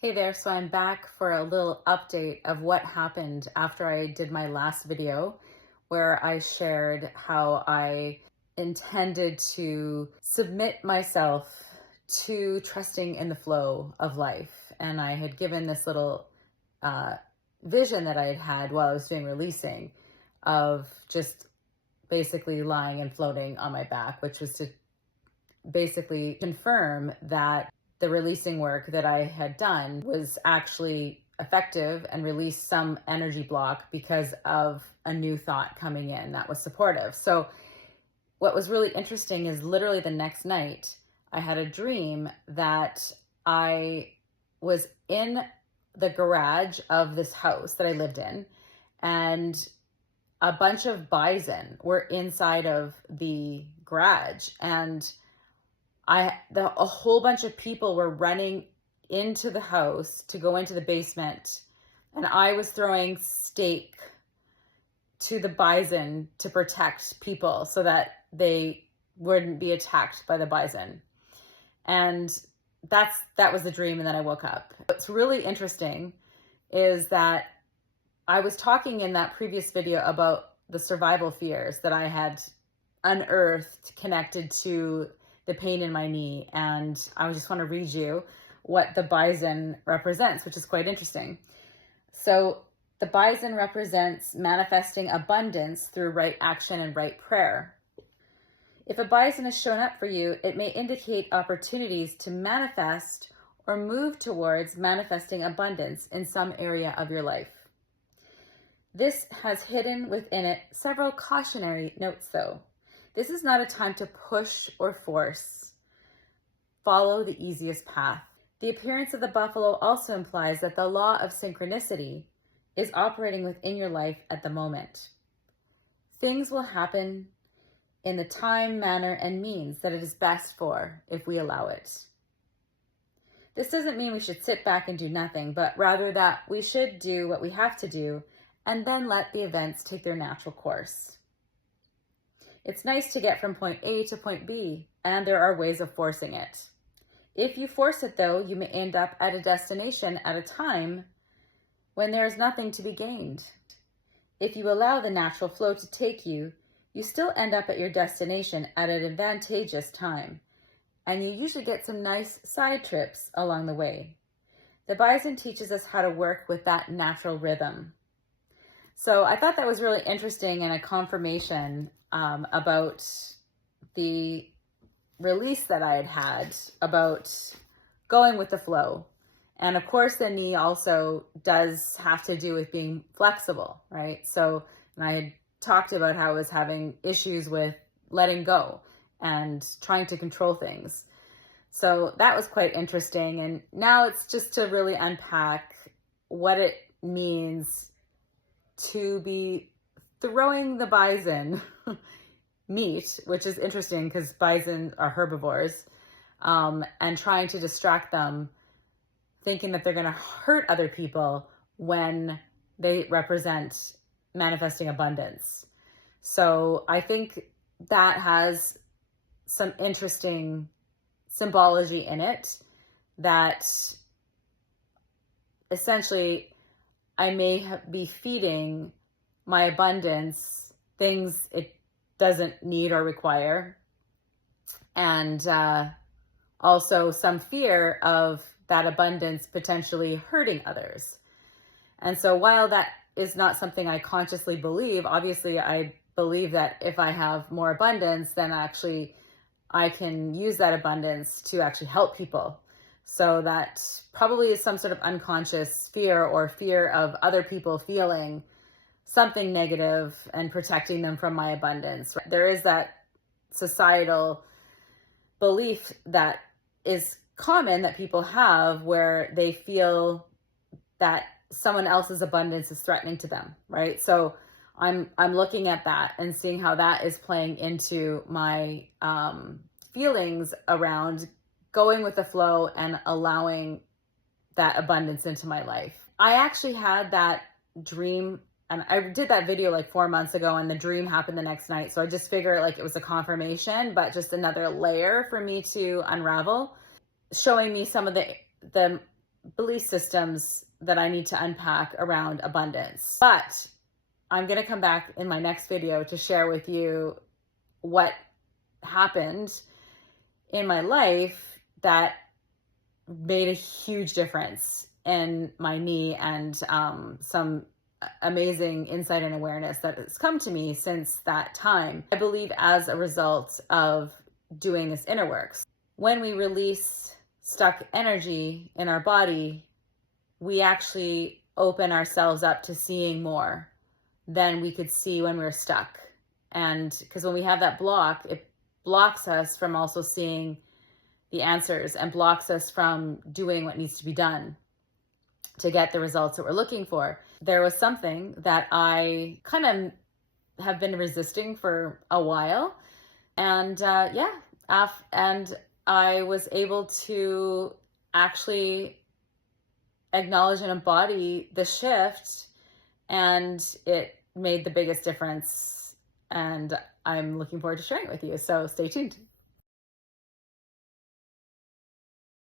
Hey there, so I'm back for a little update of what happened after I did my last video where I shared how I intended to submit myself to trusting in the flow of life. And I had given this little uh, vision that I had had while I was doing releasing of just basically lying and floating on my back, which was to basically confirm that the releasing work that I had done was actually effective and released some energy block because of a new thought coming in that was supportive. So what was really interesting is literally the next night, I had a dream that I was in the garage of this house that I lived in, and a bunch of bison were inside of the garage, and a whole bunch of people were running into the house to go into the basement, and I was throwing steak to the bison to protect people so that they wouldn't be attacked by the bison. And that was the dream, and then I woke up. What's really interesting is that I was talking in that previous video about the survival fears that I had unearthed connected to the pain in my knee. And I just want to read you what the bison represents, which is quite interesting. So the bison represents manifesting abundance through right action and right prayer. If a bison has shown up for you, it may indicate opportunities to manifest or move towards manifesting abundance in some area of your life. This has hidden within it several cautionary notes, though. This is not a time to push or force. Follow the easiest path. The appearance of the buffalo also implies that the law of synchronicity is operating within your life at the moment. Things will happen in the time, manner, and means that it is best for if we allow it. This doesn't mean we should sit back and do nothing, but rather that we should do what we have to do and then let the events take their natural course. It's nice to get from point A to point B, and there are ways of forcing it. If you force it, though, you may end up at a destination at a time when there is nothing to be gained. If you allow the natural flow to take you, you still end up at your destination at an advantageous time, and you usually get some nice side trips along the way. The bison teaches us how to work with that natural rhythm. So I thought that was really interesting and a confirmation about the release that I had about going with the flow. And of course, the knee also does have to do with being flexible, right? So, and I had talked about how I was having issues with letting go and trying to control things. So that was quite interesting. And now it's just to really unpack what it means to be throwing the bison meat, which is interesting because bison are herbivores, and trying to distract them, thinking that they're going to hurt other people when they represent manifesting abundance. So I think that has some interesting symbology in it, that essentially I may be feeding my abundance things it doesn't need or require, and also some fear of that abundance potentially hurting others. And so while that is not something I consciously believe, obviously I believe that if I have more abundance, then actually I can use that abundance to actually help people. So that probably is some sort of unconscious fear, or fear of other people feeling something negative and protecting them from my abundance. There is that societal belief that is common that people have, where they feel that someone else's abundance is threatening to them, right? So I'm looking at that and seeing how that is playing into my feelings around going with the flow and allowing that abundance into my life. I actually had that dream, and I did that video like 4 months ago, and the dream happened the next night. So I just figured like it was a confirmation, but just another layer for me to unravel, showing me some of the belief systems that I need to unpack around abundance. But I'm going to come back in my next video to share with you what happened in my life that made a huge difference in my knee, and some amazing insight and awareness that has come to me since that time. I believe as a result of doing this inner work. When we release stuck energy in our body, we actually open ourselves up to seeing more than we could see when we were stuck. And because when we have that block, it blocks us from also seeing the answers and blocks us from doing what needs to be done to get the results that we're looking for. There was something that I kind of have been resisting for a while. And and I was able to actually acknowledge and embody the shift, and it made the biggest difference. And I'm looking forward to sharing it with you. So stay tuned.